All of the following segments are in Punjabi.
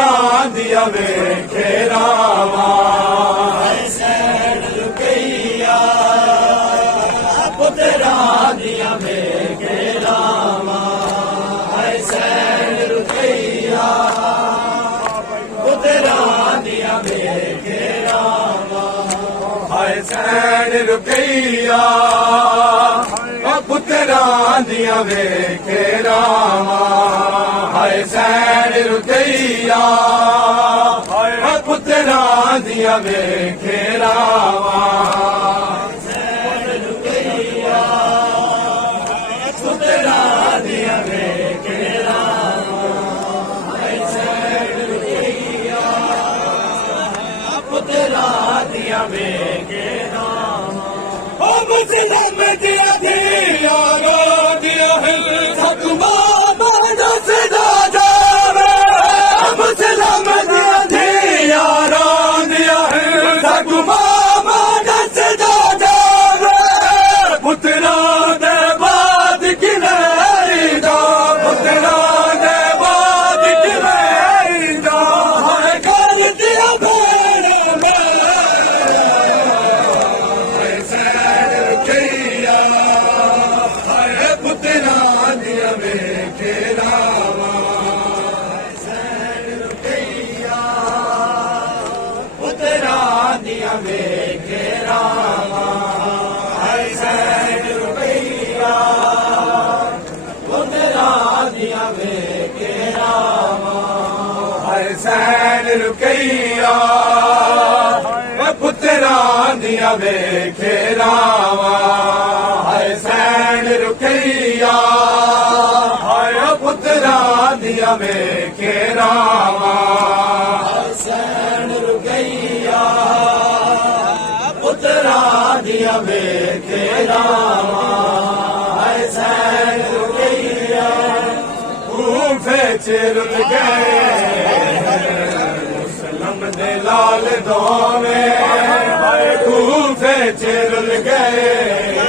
ਪੁੱਤਰਾਂ ਦੀਆਂ ਵੇਖੇ ਰਾਵਾਂ حسین رکیا ਪੁੱਤਰਾਂ ਦੀਆਂ ਵੇਖੇ ਰਾਵਾਂ حسین رکیا ਪੁੱਤਰਾਂ ਦੀਆਂ ਵੇਖੇ ਰਾਵਾਂ حسین رکیا ਪੁੱਤਰਾਂ ਦੀਆਂ ਵੇਖੇ ਰਾਵਾਂ حسین رکیا ਪੁੱਤਰਾਂ ਦੀਆਂ ਵੇਖੇ ਰਾਵਾਂ ਪੁੱਤਰਾਂ ਦੀਆਂ ਵੇਖੇ ਰਾਵਾਂ حسین رکیا ਪੁੱਤਰਾਂ ਦੀਆਂ ਵੇਖੇ ਰਾਵਾਂ ਓ ਮੁਸਲਮ ਦੀਆਂ ਧੀਆਂ ਰੋਂਦੀਆਂ ਹਨ ਸਤਮਾਂ ਦੱਸਦਾ ਜਾਵੇ ਮੁਸਲਮ ਦੀਆਂ ਧੀਆਂ ਰੋਂਦੀਆਂ ਹਨ ਸਤਮਾਂ ਦੱਸਦਾ ਜਾਵੇ ਪੁੱਤਰਾਂ ਦੇ ਬਾਅਦ ਕਿਵੇਂ ਦਾ ਪੁੱਤਰਾਂ ਦੇ ਬਾਅਦ ਕਿਵੇਂ ਦਾ ਹਰ ਗੱਲ ਦੀਆਂ ਭੈਣਾਂ حسین رکیا ہر ਪੁੱਤਰਾਂ ਦੀਆਂ ਵੇਖੇ ਰਾਵਾਂ حسین رکیا ਪੁੱਤਰਾਂ ਦੀਆਂ ਵੇਖੇ ਰਾਵਾਂ حسین رکیا ਪੁੱਤਰਾਂ ਦੀਆਂ ਵੇਖੇ ਰਾਵਾਂ حسین رکیا ਪੁੱਤਰਾਂ ਦੀਆਂ ਵੇਖੇ ਰਾਵਾਂ حسین رکیا ਪੁੱਤਰਾਂ ਦੀਆਂ ਵੇਖੇ ਰਾਵਾਂ حسین رکیا ਪੁੱਤਰਾਂ ਦੀਆਂ ਵੇਖੇ ਰਾਵਾਂ حسین رکیا ਕੂਫੇ ਚ ਰੁੱਲ ਗਏ ਮੁਸਲਮ ਦੇ ਲਾਲ ਦੋਵੇਂ ਹਾਏ ਕੂਫੇ ਚ ਰੁੱਲ ਗਏ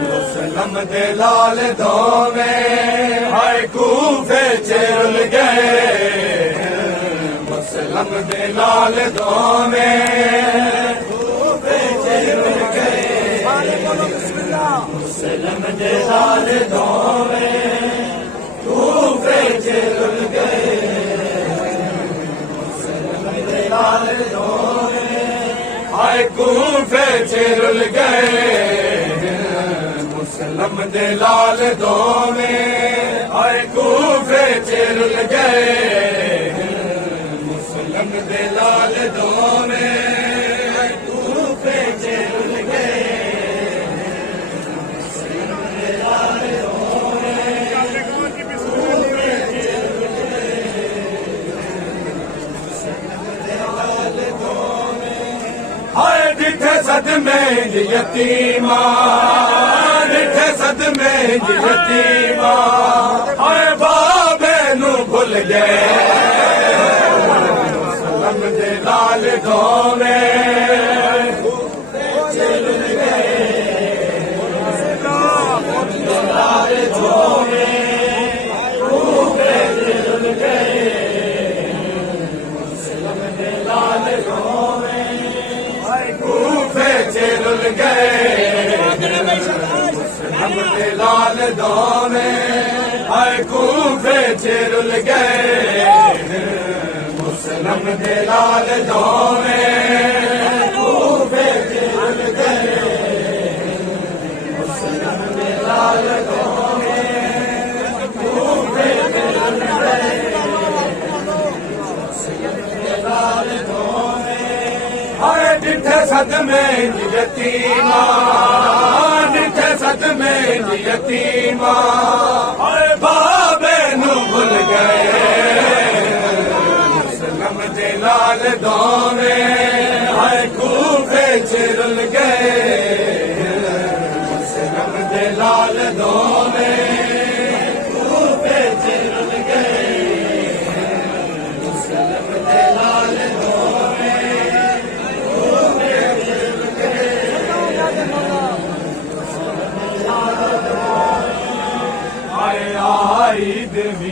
ਮੁਸਲਮ ਦੇ ਲਾਲ ਦੋਵੇਂ ਹਾਏ ਕੂਫੇ ਚ ਰੁੱਲ ਗਏ ਮੁਸਲਮ ਦੇ ਲਾਲ ਦੋਵੇਂ ਕੂਫੇ ਚ ਰੁੱਲ ਗਏ ਮੁਸਲਮ ਦੇ ਲਾਲ ਦੋਵੇਂ ਕੂਫੇ ਚ ਰੁੱਲ ਗਏ ਮੁਸਲਮ ਦੇ ਲਾਲ ਦੋਵੇਂ ਹਾਏ ਕੂਫੇ ਚ ਰੁੱਲ ਗਏ ਮੁਸਲਮ ਦੇ ਲਾਲ ਦੋਵੇਂ ਹਾਏ ਕੂਫੇ ਚ ਰੁੱਲ ਗਏ ਮੁਸਲਮ ਦੇ ਲਾਲ ਦੋਵੇਂ ਕੂਫੇ ਚ ਰੁੱਲ ਗਏ ਮੁਸਲਮ ਦੇ ਲਾਲ ਦੋਵੇਂ ਕੂਫੇ ਚ ਰੁੱਲ ਗਏ ਮੁਸਲਮ ਦੇ ਲਾਲ ਦੋਵੇਂ ਹਾਏ ਡਿੱਠੇ ਸਦਮੇ ਦੀ ਯਤੀਮਾਂ ਡਿੱਠੇ ਸਦਮੇ ਦੀ ਯਤੀਮਾਂ ਹਾਏ ਬਾਬੇ ਨੂੰ ਭੁੱਲ ਗਏ ਮੁਸਲਮ ਦੇ ਲਾਲ ਦੋਵੇਂ ਕੂਫੇ ਚ ਰੁੱਲ ਗਏ ਮੁਸਲਮ ਦੇ ਲਾਲ ਦੋਵੇਂ ਕੂਫੇ ਚ ਰੁੱਲ ਗਏ ਮੁਸਲਮ ਦੇ ਲਾਲ ਦੋਵੇਂ ਕੂਫੇ ਚ ਰੁੱਲ ਗਏ ਮੁਸਲਮ ਦੇ ਲਾਲ ਦੋਵੇਂ ਹਾਏ ਕੂਫੇ ਚ ਰੁੱਲ ਗਏ ਮੁਸਲਮ ਦੇ ਲਾਲ ਦੋਵੇਂ ਕੂਫੇ ਚ ਰੁੱਲ ਗਏ ਮੁਸਲਮ ਦੇ ਲਾਲ ਦੋਵੇਂ ਕੂਫੇ ਚ ਰੁੱਲ ਗਏ ਮੁਸਲਮ ਦੇ ਲਾਲ ਦੋਵੇਂ ਹਾਏ ਡਿੱਠੇ ਸਦਮੇ ਦੀ ਯਤੀਮਾਂ ਡਿੱਠੇ ਸਦਮੇ ਦੀ ਯਤੀਮਾਂ ਹਾਏ ਬਾਬੇ ਨੂੰ ਭੁੱਲ ਗਏ ਮੁਸਲਮ ਦੇ ਲਾਲ ਦੋਵੇਂ ਹਾਏ ਕੂਫੇ ਚ ਰੁੱਲ ਗਏ ਮੁਸਲਮ ਦੇ ਲਾਲ ਦੋਵੇਂ ਕੂਫੇ ਚ ਰੁੱਲ ਗਏ ਮੁਸਲਮ ਦੇ ਲਾਲ ਦੋਵੇਂ ਕੂਫੇ ਚ ਰੁੱਲ ਗਏ ਹਾਏ ਆਈ ਦੇਵੀ